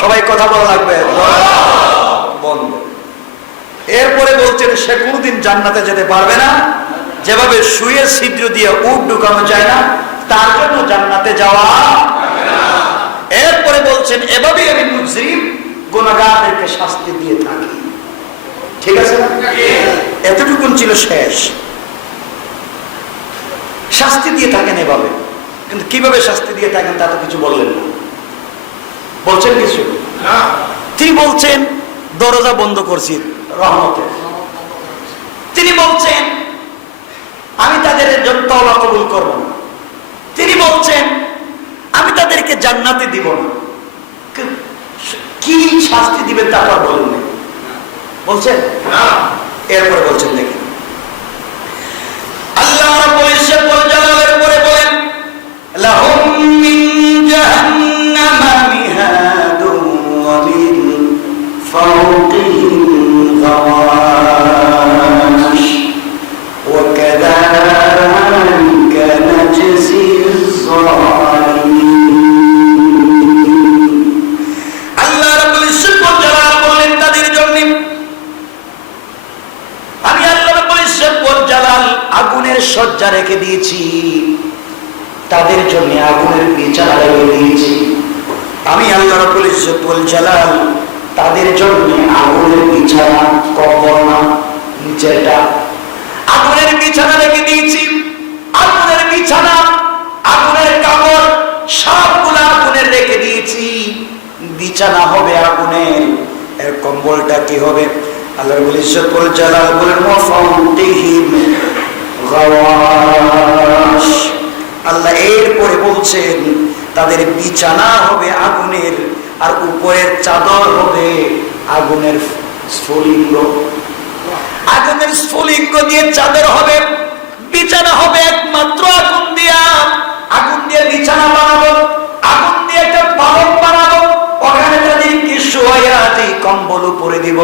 সবাই কথা বলা লাগবে, বন্ধ। এরপরে বলছেন সে কোনদিন জান্নাতে যেতে পারবে না, যেভাবে সুয়ের ছিদ্র দিয়ে উট ঢুকানো যায় না, তার জন্য জান্নাতে যাওয়া। এরপরে বলছেন এভাবেই আমি মুজরিম গুনাহগারদেরকে শাস্তি দিয়ে থাকি। ঠিক আছে না? এতটুকুন ছিল শেষ। শাস্তি দিয়ে থাকেন এভাবে, কিন্তু কিভাবে শাস্তি দিয়ে থাকেন তা তো কিছু বললেন না। বলছেন কিছু? তিনি বলছেন দরজা বন্ধ করছি রহমতের। তিনি বলছেন আমি তাদের জন্য তওবা কবুল করব না। তিনি বলছেন আমি তাদেরকে জান্নাতে দিব না। কি শাস্তি দিবেন তা তো বলেন না, বলছেন না। এরপরে বলছেন দেখেন, আল্লাহ রাব্বুল ইজ্জতুল জালালের পরে বলেন লাহুম মিন জাহান্নামা মিহাদুন ওয়া মিন ফাওকিহিম গাওয়াশ ওয়া কাযালিকা নাজজিল যালিমিন। আল্লাহ রাব্বুল ইজ্জতুল জালাল বলেন তাদের জন্য আমি আল্লাহ রাব্বুল ইজ্জতুল জালাল আগুনের শয্যা রেখে দিয়েছি, তাদের জন্য আগুনের বিছানা রেখে দিয়েছি। আমি আল্লাহ রাব্বুল ইজ্জতুল জালাল তাদের জন্য আগুনের বিছানা, কম্বল না নিচেটা, আগুনের বিছানা রেখে দিয়েছি। আগুনের বিছানা, আগুনের কাপড় সবগুলো আগুনের রেখে দিয়েছি। বিছানা হবে আগুনের, এর কম্বলটা কি হবে? আল্লাহ রাব্বুল ইজ্জতুল জালাল বলেন ওয়াফাউতিহিম গাওয়াশ। আল্লাহ এরপরে বলছেন তাদের বিছানা হবে আগুনের, আর উপরের চাদর হবে আগুনের স্ফুলিঙ্গ। আগুনের স্ফুলিঙ্গ দিয়ে চাদর হবে, বিছানা হবে একমাত্র আগুন দিয়া। আগুন দিয়ে বিছানা বানাবো, আগুন দিয়ে একটা পালক বানাবো, ওখানে তাদেরকে শোয়া দিয়ে কম্বল উপরে দিব।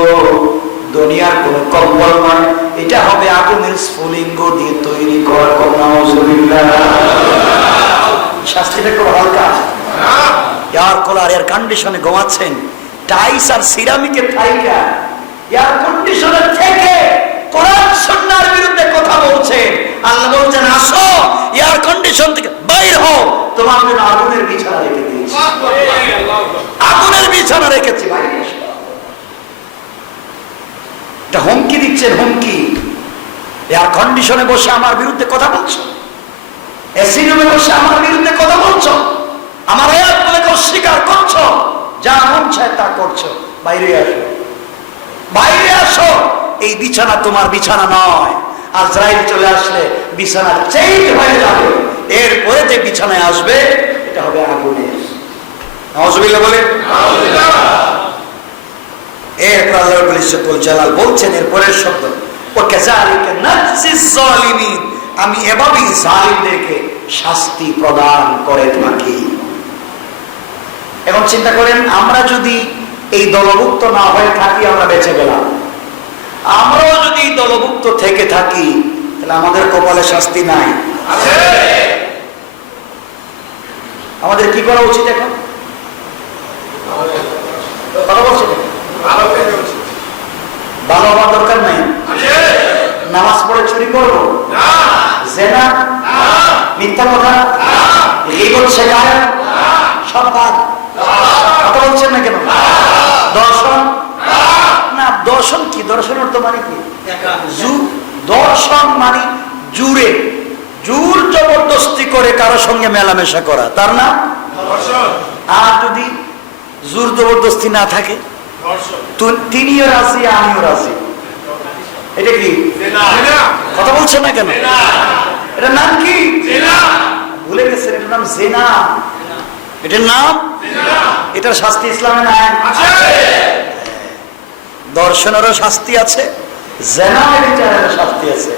দুনিয়ার কোন কম্বল নয়, এটা হবে আগুনের স্ফুলিঙ্গ দিয়ে তৈরি করা। শাস্তিটা খুব হালকা। এয়ার কুলার, এয়ার কন্ডিশনে ঘুমাচ্ছেন, টাইস আর সিরামিকের ঠাইকা এয়ার কন্ডিশনের থেকে কোরআন সুন্নাহর বিরুদ্ধে কথা বলছেন। আল্লাহ বলছেন আসো এয়ার কন্ডিশন থেকে বাইর হও, তোমার জন্য আগুনের বিছানা রেখে দিয়েছি। আগুনের বিছানা রেখেছি, বাইরে এসো। এটা হুমকি দিচ্ছেন, হুমকি। এয়ার কন্ডিশনে বসে আমার বিরুদ্ধে কথা বলছো, এসি রুমে বসে আমার বিরুদ্ধে কথা বলছো, আমার আয়াতগুলোকে অস্বীকার করছো, যা মন চায় তা করছো। বাইরে আসো, বাইরে আসো। এই বিছানা তোমার বিছানা নয়। আজরাইল চলে আসলে বিছানা চেঞ্জ হয়ে যাবে। এরপরে যে বিছানায় আসবে এটা হবে আগুনের। নাউজুবিল্লাহ বলে। এরপর আল্লাহ রাব্বুল ইজ্জতুল জালাল বলছেন এরপরের শব্দ ওয়া কাযালিকা নাজজিজ যালিমিন, আমি এভাবেই জালিমদেরকে শাস্তি প্রদান করে থাকি। এখন চিন্তা করেন, আমরা যদি এই দলভুক্ত না হয়ে থাকি আমরা বেঁচে গেলাম। আমরাও যদি দলভুক্ত থেকে থাকি তাহলে আমাদের কপালে শাস্তি নাই, আমাদের কি করা উচিত? এখন কথা বলছি মিথ্যা কথা, গীবত শেখায় সব বাদ। কথা বলছেন না কেন? দর্শন না, দর্শন কি? দর্শন অর্থ মানে কি? দর্শন মানে জুড়ে জোর জবরদস্তি করে কারো সঙ্গে মেলামেশা করা, তার নাম দর্শন। আর যদি জোর জবরদস্তি না থাকে, তিনিও রাজি আমিও রাজি, এটা কি? কথা বলছেন না কেন? এটার নাম কি? ভুলে গেছেন, এটার নাম জিনা। এটার নাম, এটার শাস্তি ইসলামে নাই। দর্শনেরও শাস্তি আছে, জিনার বিচারেরও শাস্তি আছে।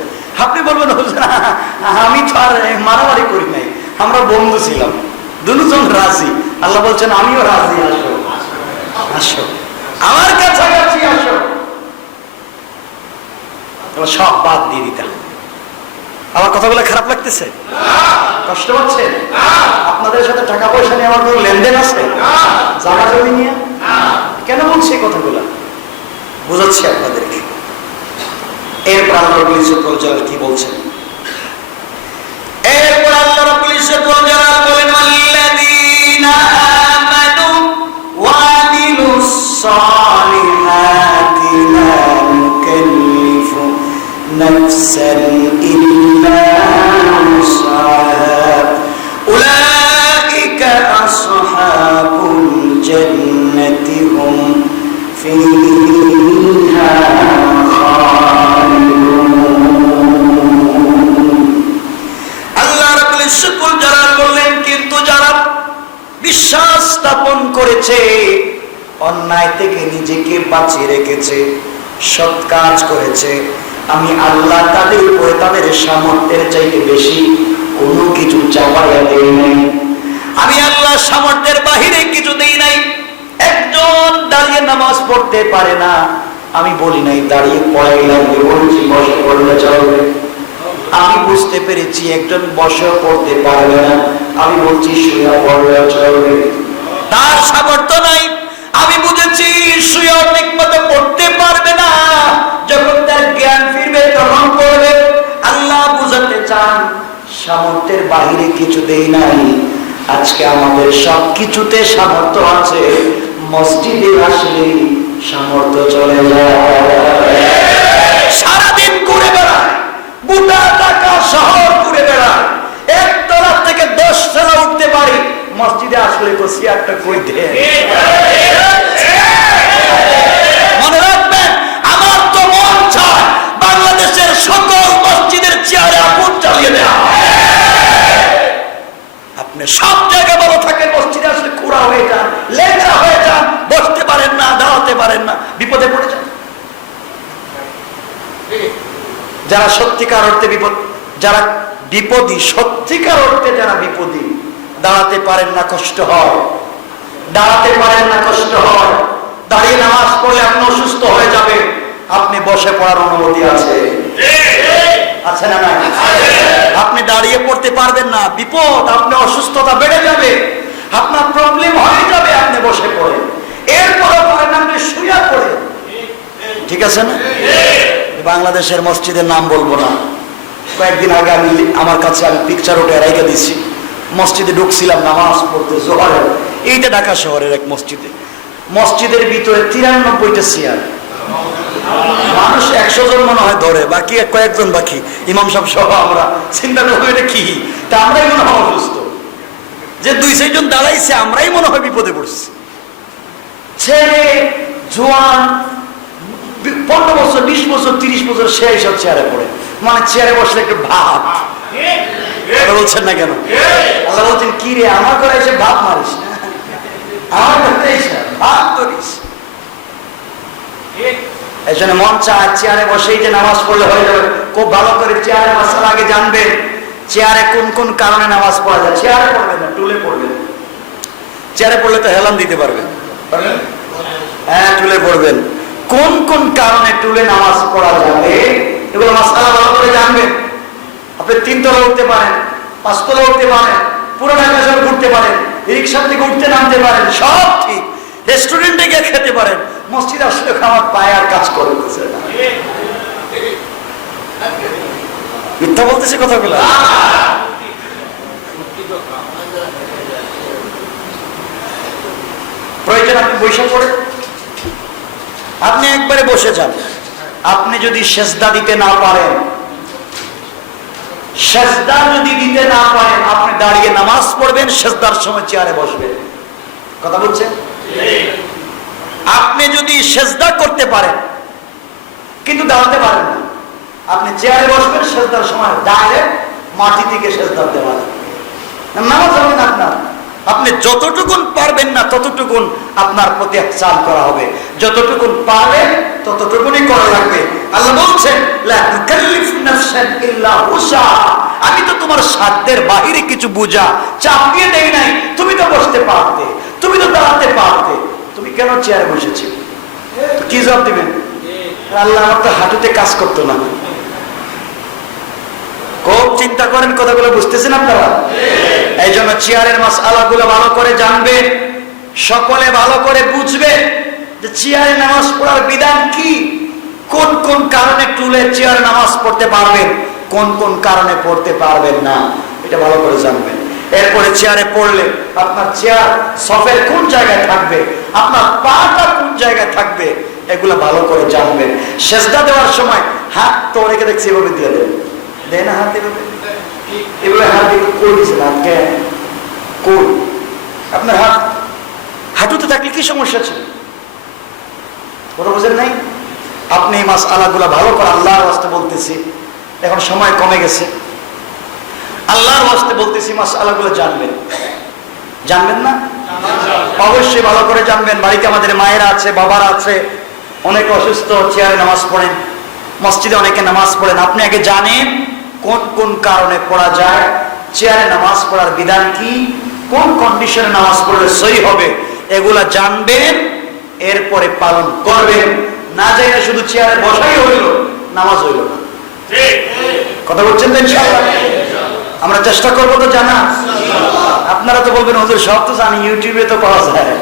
আপনি বলবেন আমি তো আর মারামারি করি নাই, আমরা বন্ধু ছিলাম, দুজন রাজি। আল্লাহ বলছেন আমিও রাজি, আসো আসো আমার কাছাকাছি আসো। সব বাদ দিয়ে দিতাম। আমার কথাগুলো খারাপ লাগতেছে? কষ্ট হচ্ছে? আপনাদের সাথে টাকা পয়সা নিয়ে আমার কোনো লেনদেন আছে? জায়গা জমি নিয়ে? কেন বলছি এই কথাগুলো? বুঝাচ্ছি আপনাদেরকে। এরপর আল্লাহ রাব্বুল ইজ্জতুল জালাল কি বলছেন? এরপর আল্লাহ রাব্বুল ইজ্জতুল জালাল বলেন আল্লাযীনা আমানু ওয়া আমিলুস সালিহাতি লা নুকাল্লিফু নাফসান ইল্লা উসআহা উলাইকা আসহাবুল জান্নাতি হুম ফিহা। কিন্তু যারা বিশ্বাস স্থাপন করেছে, অন্যায় থেকে নিজেকে বাঁচিয়ে রেখেছে, সৎ কাজ করেছে, আমি আল্লাহ তাদের উপরে তাদের সামর্থ্যের চাইতে বেশি কোনো কিছু চাপাইয়া দেই নাই। আমি আল্লাহ সামর্থ্যের বাহিরে কিছু দেই নাই। একজন দাঁড়িয়ে নামাজ পড়তে পারে না, আমি বলি নাই দাঁড়িয়ে পড়াই লাগবে, বলছি বসে পড়লে চলবে। আমি বুঝতে পেরেছি একজন বসে পড়তে পারবে না, আমি বলছি শুয়ে পড়লে চলবে। তার সামর্থ্য নাই, আমি বুঝেছি শুয়ে ঠিকমতো পড়তে পারবে না, যখন তার জ্ঞান ফিরবে তখন পড়বে। আল্লাহ বুঝাতে চান সামর্থ্যের বাহিরে কিছু দেই নাই। আজকে আমাদের সব কিছুতে সামর্থ্য আছে, মসজিদে আসলে সামর্থ্য চলে যায়। সারাদিন ঘুরে বেড়ায়, গোটা ঢাকা শহর ঘুরে বেড়ায়, একতলা থেকে 10 তলা উঠতে পারি, মসজিদে আসলে তো চেয়ারটা কই দেয়। মনে রাখবেন, আমার তো মন চায় বাংলাদেশের সকল মসজিদের চেয়ারে আগুন জ্বালিয়ে দেওয়া। আপনি সব জায়গায় ভালো থাকেন, মসজিদে আসলে খোঁড়া হয়ে যান, লেখা হয়ে যান, বসতে পারেন না, দাঁড়াতে পারেন না, বিপদে পড়ে যান। যারা সত্যিকার অর্থে বিপদ, যারা বিপদী, সত্যিকার অর্থে যারা বিপদী, দাঁড়াতে পারেন না, কষ্ট হয়, দাঁড়াতে পারেন না, কষ্ট হয়। দাঁড়িয়ে নামাজ পড়লে আপনি অসুস্থ হয়ে যাবে, আপনি বসে পড়ার অনুমতি আছে, আছে না নাই? আপনি দাঁড়িয়ে পড়তে পারবেন না, বিপদ, আপনি অসুস্থতা বেড়ে যাবে, আপনার প্রবলেম হয়ে যাবে, আপনি বসে পড়ে। এরপরে পড়েন আপনি শুয়ে পড়ে, ঠিক আছে না? বাংলাদেশের মসজিদের নাম বলবো না, কয়েকদিন আগে আমি আমার কাছে আমি পিকচার ওটা রেখে দিচ্ছি। মসজিদে ঢুকছিলাম নামাজ পড়তে, জোহরের, এইটা ঢাকা শহরের এক মসজিদে। মসজিদের ভিতরে 93টা চেয়ার, মানুষ 100 জন মনে হয় ধরে, বাকি কয়েকজন বাকি, ইমাম সাহেব সহ। আমরা চিন্তা করবো এটা কি, তা আমরাই মনে হয় অসুস্থ, যে 2-4 জন দাঁড়াইছে, আমরাই মনে হয় বিপদে পড়ছি। ছেলে জোয়ান, 15 বছর, 20 বছর, 30 বছর, সে সব চেয়ারে পড়ে, মানে চেয়ারে বসলে একটু ভাব। বলছেন না কেন? আল্লাহ বলছেন কি রে, আমার করে এসে ভাব মারিস না, আমার করতে এসে ভাব করিস। এই জন্য মন চায় চেয়ারে বসেই যে নামাজ পড়লে হয়ে যাবে। খুব ভালো করে চেয়ারে বসার আগে জানবেন চেয়ারে কোন কোন কারণে নামাজ পড়া যায়। চেয়ারে পড়বেন না, টুলে পড়বেন। চেয়ারে পড়লে তো হেলান দিতে পারবেন, হ্যাঁ টুলে পড়বেন। কোন কোন কারণে টুলে নামাজ পড়া যাবে এগুলো মাসআলা ভালো করে জানবেন। আপনি 3 তলা উঠতে পারেন, 5 তলা উঠতে পারেন, পুরো ঢাকা শহর ঘুরতে পারেন, রিক্সা থেকে উঠতে নামতে পারেন, সব ঠিক। রেস্টুরেন্টে গিয়ে খেতে পারেন, মসজিদে আসলে খাওয়ার পায়ে আর কাজ করতেছে না। মিথ্যা বলতেছে কথাগুলো? প্রয়োজন আপনি বসে পড়ে, আপনি একবারে বসে যান। আপনি যদি সেজদা দিতে না পারেন, সেজদা যদি দিতে না পারেন, আপনি দাঁড়িয়ে নামাজ পড়বেন, সেজদার সময় চেয়ারে বসবেন। কথা বলছেন? আপনি যদি সেজদা করতে পারেন কিন্তু দাঁড়াতে পারেন না, আপনি চেয়ারে বসবেন, সেজদার সময় ডাইরেক্ট মাটি থেকে সেজদা দেওয়া নামাজ হবে না আপনার। আপনি যতটুকুন পারবেন না ততটুকুন আপনার প্রতি চাল করা হবে, যতটুকুন পারবেন ততটুকুনই করা লাগবে। আল্লাহ বলছেন লা তুকাল্লিফু নাফসান ইল্লা উসআহা, আমি তো তোমার সাধ্যের বাহিরে কিছু বোঝা চাপিয়ে দেই নাই। তুমি তো বসতে পারতে, তুমি তো দাঁড়াতে পারতে, তুমি কেন চেয়ারে বসেছো? কি জবাব দিবেন? আল্লাহ আমার তো হাঁটুতে কাজ করতো না। খুব চিন্তা করেন, কথাগুলো বুঝতেছেন আপনারা? এই জন্য চেয়ারের মাসআলাগুলো ভালো করে জানবেন, সকলে ভালো করে বুঝবে যে চেয়ারে নামাজ পড়ার বিধান কি, কোন কোন কারণে টুলে চেয়ারে নামাজ পড়তে পারবেন, কোন কোন কারণে পড়তে পারবেন না, এটা ভালো করে জানবেন। এরপরে চেয়ারে পড়লে আপনার চেয়ার সফের কোন জায়গায় থাকবে, আপনার পাটা কোন জায়গায় থাকবে, এগুলো ভালো করে জানবেন। সেজদা দেওয়ার সময় হাত তো অনেকে দেখছি এভাবে দিয়ে দেন, দেয় না হাত এভাবে, এভাবে হাত দিয়ে কই দিচ্ছে না, কই আপনার হাত হাঁটুতে থাকলে কি সমস্যা ছিল? কথা বোঝেন নাই? আপনি এই মাসআলাগুলো ভালো করে আল্লাহর ওয়াস্তে বলতেছি, এখন সময় কমে গেছে, আল্লাহর ওয়াস্তে বলতেছি মাসআলাগুলো জানবেন। জানবেন না? অবশ্যই ভালো করে জানবেন। বাড়িতে আমাদের মায়েরা আছে, বাবারা আছে, অনেকে অসুস্থ, চেয়ারে নামাজ পড়েন, মসজিদে অনেকে নামাজ পড়েন। আপনি আগে জানেন কোন কোন কারণে পড়া যায়, চেয়ারে নামাজ পড়ার বিধান কি, কোন কন্ডিশনে নামাজ পড়লে সহি হবে, এগুলা জানবেন, এরপরে পালন করবেন। না যাই না শুধু চেয়ারে বসাই হইল, নামাজ হইল না। কথা বলছেন তো? ইনশাআল্লাহ আমরা চেষ্টা করবো তো জানা। আপনারা তো বলবেন হুজুর সব তো জানি, ইউটিউবে তো পাওয়া যায়।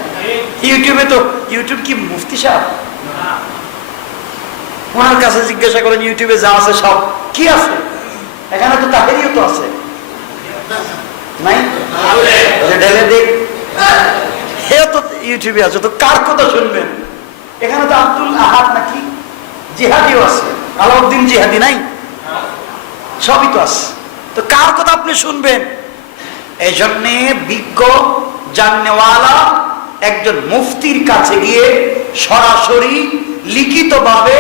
ইউটিউবে তো, ইউটিউব কি মুফতি সাহেব? ওনার কাছে জিজ্ঞাসা করেন ইউটিউবে যা আছে সব কি আছে, এখানে তো তাহেরিও তো আছে নাই, ঢেলে দেখ তো ইউটিউবে আছে, তো কার কথা শুনবেন? এখানে তো আব্দুল আহাদ নাকি জিহাদিও আছে, আলাউদ্দিন জিহাদি নাই, সবই তো আছে, তো কার কথা আপনি শুনবেন? এই জন্যে বিজ্ঞ জাননেওয়ালা একজন মুফতির কাছে গিয়ে সরাসরি লিখিতভাবে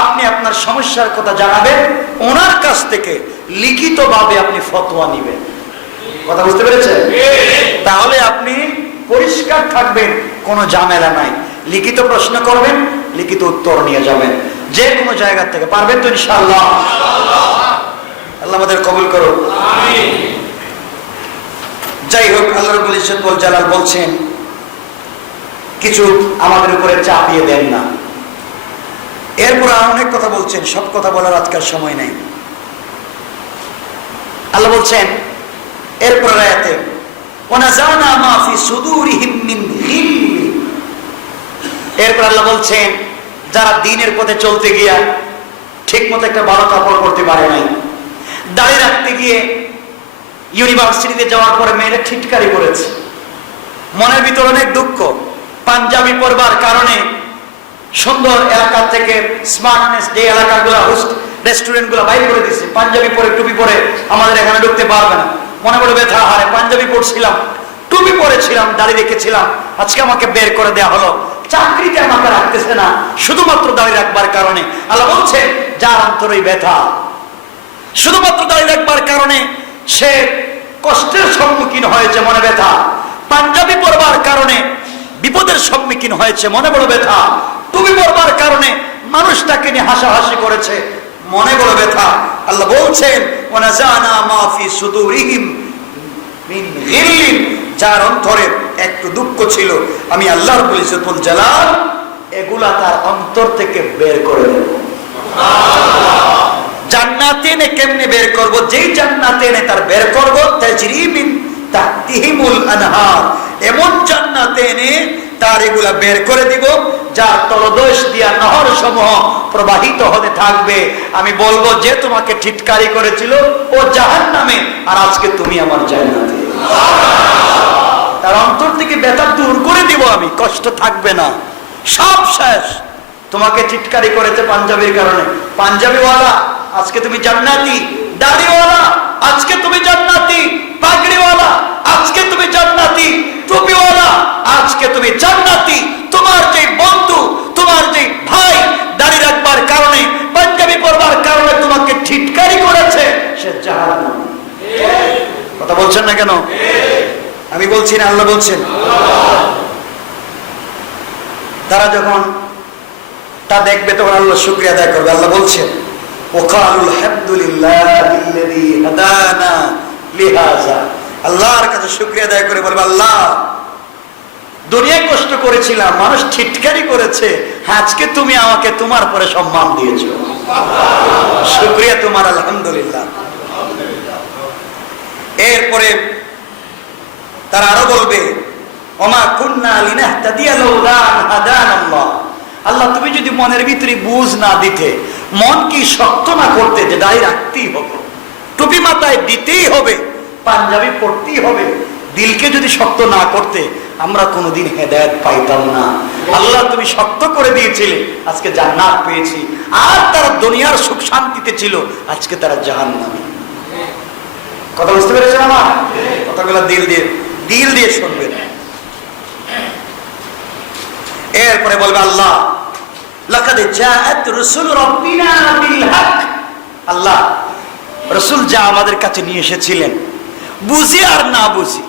আপনি আপনার সমস্যার কথা জানাবেন, ওনার কাছ থেকে লিখিতভাবে আপনি ফতোয়া নিবেন। কথা বুঝতে পেরেছেন? তাহলে আপনি পরিষ্কার থাকবেন, কোনো ঝামেলা নাই। লিখিত প্রশ্ন করবেন, লিখিত উত্তর নিয়ে যাবেন, যে কোনো জায়গা থেকে। পারবেন তো ইনশাআল্লাহ? আল্লাহ আমাদের কবুল করুন। যাই হোক, আল্লাহ রাব্বুল ইজ্জত ওয়াল জালাল বলছেন কিছু আমাদের উপরে চাপিয়ে দেন না। এরপর অনেক কথা বলছেন, সব কথা বলার আজকের সময় নাই। আল্লাহ বলছেন এরপর আয়াতে ওয়ানাযানা মা ফি সুদুরিহিম মিন গিল্ল। এরপর আল্লাহ বলছেন যারা দ্বীনের পথে চলতে গিয়া ঠিকমতো একটা ভালো কাপড় পরতে পারে নাই, দাঁড়িয়ে রাখতে গিয়ে ইউনিভার্সিটিতে যাওয়ার পরে মেয়েরা ঠিটকারি করেছে, মনের ভিতর অনেক দুঃখ, পাঞ্জাবি পরবার কারণে সুন্দর এলাকা থেকে স্মার্টনেস যে এলাকাগুলো রেস্টুরেন্টগুলো বাইরে করে দিচ্ছে, পাঞ্জাবি পরে টুপি পরে আমাদের এখানে ঢুকতে পারবে না। মনে বড় ব্যথা, হারে পাঞ্জাবি পরছিলাম, টুপি পরেছিলাম, দাঁড়িয়ে রেখেছিলাম, আজকে আমাকে বের করে দেওয়া হলো, চাকরিতে আমাকে রাখতেছে না শুধুমাত্র দাঁড়িয়ে রাখবার কারণে। আল্লাহ বলছে যার অন্তরে ব্যথা, শুধুমাত্র দাঁড়িয়ে রাখবার কারণে সে কষ্টের সম্মুখীন হয়েছে, মনে ব্যথা, পাঞ্জাবি পরবার কারণে বিপদের সম্মুখীন হয়েছে, মনে বড় ব্যথা, টুপি পরবার কারণে মানুষ তাকে নিয়ে হাসাহাসি করেছে, মনে বড় ব্যথা। আল্লাহ বলছেন ওয়ানাযানা মা ফি সুদুরিহিম মিন গিল্ল, যার অন্তরে একটু দুঃখ ছিল, আমি আল্লাহ রাব্বুল ইজ্জত ওয়াল জালাল এগুলা তার অন্তর থেকে বের করে দেব। জান্নাতে নে কেমনে বের করব? যেই জান্নাতে নে তার বের করব তাজরি মিন তাহতিহিমুল আনহার, এমন জান্নাতে নে তার এগুলা বের করে দিব যার তলদেশ দিয়া নহর সমূহ প্রবাহিত হতে থাকবে। আমি বলবো যে তোমাকে ঠিটকারি করেছিল ও জাহান্নামে, আর আজকে তুমি আমার জান্নাতে। তার অন্তর থেকে ব্যথা দূর করে দিব, আমি কষ্ট থাকবে না, সব শেষ। তোমাকে টিটকারি করেছে পাঞ্জাবির কারণে, পাঞ্জাবিওয়ালা আজকে তুমি জান্নাতি, দাড়িওয়ালা আজকে তুমি জান্নাতি, পাগড়িওয়ালা আজকে তুমি জান্নাতি, টুপিওয়ালা আজকে তুমি জান্নাতি। তোমার যে বন্ধু, তোমার যে ভাই দাড়ি রাখবার কারণে, পাঞ্জাবি পরবার কারণে তোমাকে টিটকারি করেছে, সে জাহান্নামী। কথা বলছেন না কেন? আমি বলছি না, আল্লাহ বলছেন। তারা যখন তা দেখবে তখন আল্লাহ শুকরিয়া আদায় করবে। আল্লাহ বলছেন ওয়াকালুল হামদুলিল্লাহিল্লাযী হাদানা লিহাযা, আল্লাহর কাছে শুকরিয়া আদায় করে বলবে আল্লাহ দুনিয়ায় কষ্ট করেছিলাম, মানুষ টিটকারি করেছে, আজকে তুমি আমাকে তোমার পরে সম্মান দিয়েছো, শুকরিয়া তোমার, আলহামদুলিল্লাহ। এরপরে তারা আরো বলবে ওমা কুন্না লিনাহতাদিয়া লাউলা আন হাদানাল্লাহ, আল্লাহ তুমি যদি মনের ভিতরে বুঝ না দিতে, মন কি শক্ত না করতে যে দাড়ি রাখতেই হবে, টুপি মাথায় দিতেই হবে, পাঞ্জাবি পরতেই হবে, দিলকে যদি শক্ত না করতে আমরা কোনোদিন হেদায়েত পাইতাম না। আল্লাহ তুমি শক্ত করে দিয়েছিলে, আজকে জান্নাত পেয়েছি। আর তারা দুনিয়ার সুখ শান্তিতে ছিল, আজকে তারা জাহান্নামী। কথা বুঝতে পেরেছেন আমার কথাগুলো? দিল দিয়ে শুনবেন। এরপরে বলবে আল্লাহ লাকাদ জাআত রাসূল রাব্বিনা বিল হক, আল্লাহ রাসূল যা আমাদের কাছে নিয়ে এসেছিলেন, বুঝি আর না বুঝি,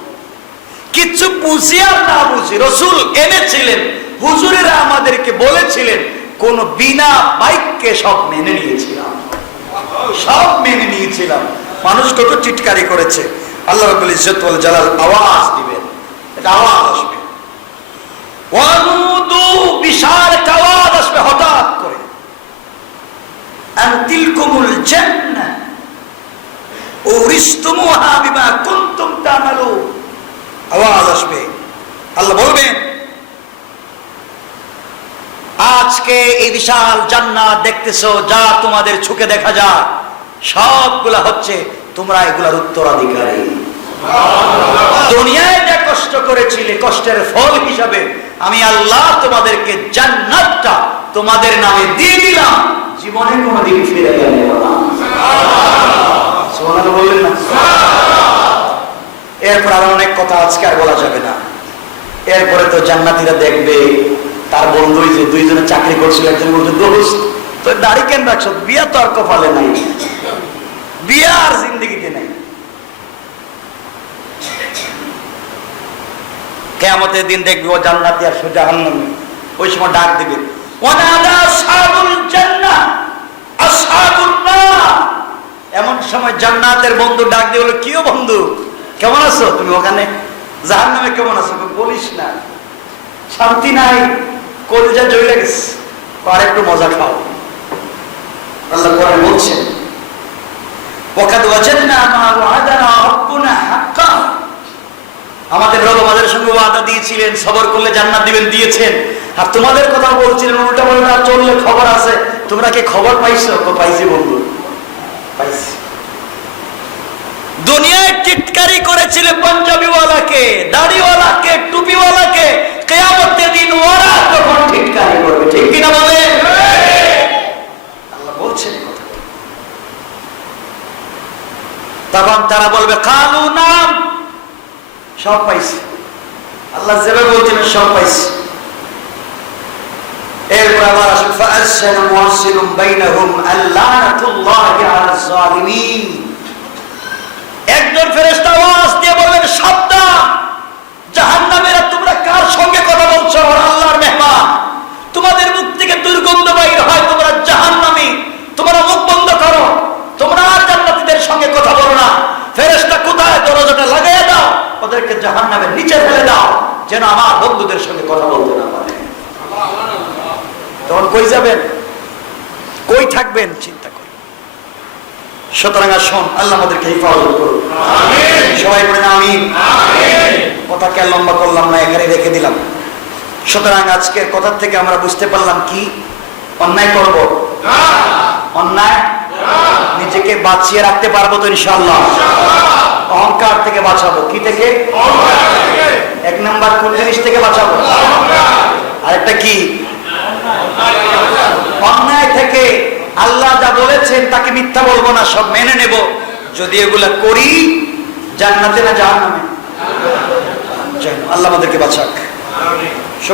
কিছু বুঝি আর না বুঝি রাসূল এনেছিলেন, হুজুরেরা আমাদেরকে বলেছিলেন, কোন বিনা বাক্যে সব মেনে নিয়েছিলাম, সব মেনে নিয়েছিলাম। মানুষ কত টিটকারি করেছে, আল্লাহ রাব্বুল ইজ্জত ওয়াল জালাল আওয়াজ দিবেন, এটা আওয়াজ আসবে, ওয়ানুদু, বিশাল আওয়াজ আসবে হঠাৎ করে, আন তিলকুমুল জান্নাহ উরিসতুমুহা বিমা কুনতুম তা'মালুন, আওয়াজ আসবে। আল্লাহ বলবেন আজকে এই বিশাল জান্নাত দেখতেছো, যা তোমাদের চোখে দেখা যায়, সবগুলা হচ্ছে তোমরা এগুলার উত্তরাধিকারী। দুনিয়ায় যা কষ্ট করেছিলে, কষ্টের ফল হিসাবে আমি আল্লাহ তোমাদেরকে জান্নাতটা তোমাদের নামে দিয়ে দিলাম, জীবনে কোনোদিন ফিরে গেলে না। সুবহানাল্লাহ বললেন না? এরপর আর অনেক কথা আজকে আর বলা যাবে না। এরপরে তো জান্নাতীরা দেখবে তার বন্ধু, যে দুইজনে চাকরি করছিল, একজন বলছে দোস্ত তো দাড়ি কেন রাখছো, বিয়া তো আর কপালে নাই, বিয়া আর জিন্দগিতে নাই। কিয়ামতের দিন দেখবে ও জান্নাতি আর জাহান্নামী, ওই সময় ডাক দিবে ওয়ানাদা আসহাবুল জান্নাহ আসহাবুন নার, এমন সময় জান্নাতের বন্ধু ডাক দিয়ে বলে কিও বন্ধু কেমন আছো তুমি, ওখানে জাহান্নামে কেমন আছো, বলিস না, শান্তি নাই, কলিজা জ্বলে গেছে, আর একটু মজা খাও। আল্লাহ কোরআনে বলছেন ওয়াকাদ ওয়াজাদনা মা ওয়া'আদানা রাব্বুনা হাক্কান, আমাদের রব আমাদের সঙ্গে ওয়াদা দিয়েছিলেন, সবর করলে জান্নাত দিবেন, দিয়েছেন। আর তোমাদের কথা বলছিলেন উল্টা পাল্টা চললে খবর আছে, তোমরা কি খবর পাইছো? পাইছি বন্ধু, পাইছি। দুনিয়ায় টিটকারি করেছিলে পাঞ্জাবিওয়ালাকে, দাড়িওয়ালাকে, টুপিওয়ালাকে, কিয়ামতের দিন ওরা তখন টিটকারি করবে, ঠিক কিনা বলে? আল্লাহ বলছেন কথা। তখন তারা বলবে কালু নাম, সব পাইছি, আল্লাহ যেভাবে বলছিলেন সব পাইছি। এরপর আবার আসবে ফাআসসানা মুআসসিরুম বাইনাহুম আল্লানাতুল্লাহি আলাজ জালিমিন, একজন ফেরেশতা আওয়াজ দিয়ে বলবেন সাবধান, জাহান্নামীরা তোমরা কার সঙ্গে কথা বলছো? ওরা আল্লাহর মেহমান, তোমাদের মুখ থেকে দুর্গন্ধ বাইর হয়, তোমরা জাহান্নামী, তোমরা মুখ বন্ধ করো, তোমরা আর জান্নাতীদের সঙ্গে কথা বলো না। ফেরেশতা কোথায়? দরজাটা লাগাইয়া দাও, ওদেরকে জাহান্নামের নিচে ফেলে দাও, যেন আমার বন্ধুদের সঙ্গে কথা বলতে না পারে। তখন কই যাবেন, কই থাকবেন চিন্তা করুন। সুতরাং আসুন আল্লাহ আমাদেরকে হেফাজত করুন, আমিন। সবাই বলেন আমিন। কথাকে লম্বা করলাম না, এখানে রেখে দিলাম। সুতরাং আজকের কথা থেকে আমরা বুঝতে পারলাম কি অন্যায় করব না, অন্যায় নিজেকে বাঁচিয়ে রাখতে পারবো তো ইনশাআল্লাহ। অহংকার থেকে বাঁচাবো, কি থেকে? এক নম্বর নাম্বার কোন জিনিস থেকে বাঁচাবো? আরেকটা কি? অন্যায় থেকে। আল্লাহ যা বলেছেন তাকে মিথ্যা বলবো না, সব মেনে নেব। যদি এগুলা করি জান্নাতে না জাহান্নামে? আল্লাহ আমাদেরকে বাঁচাক।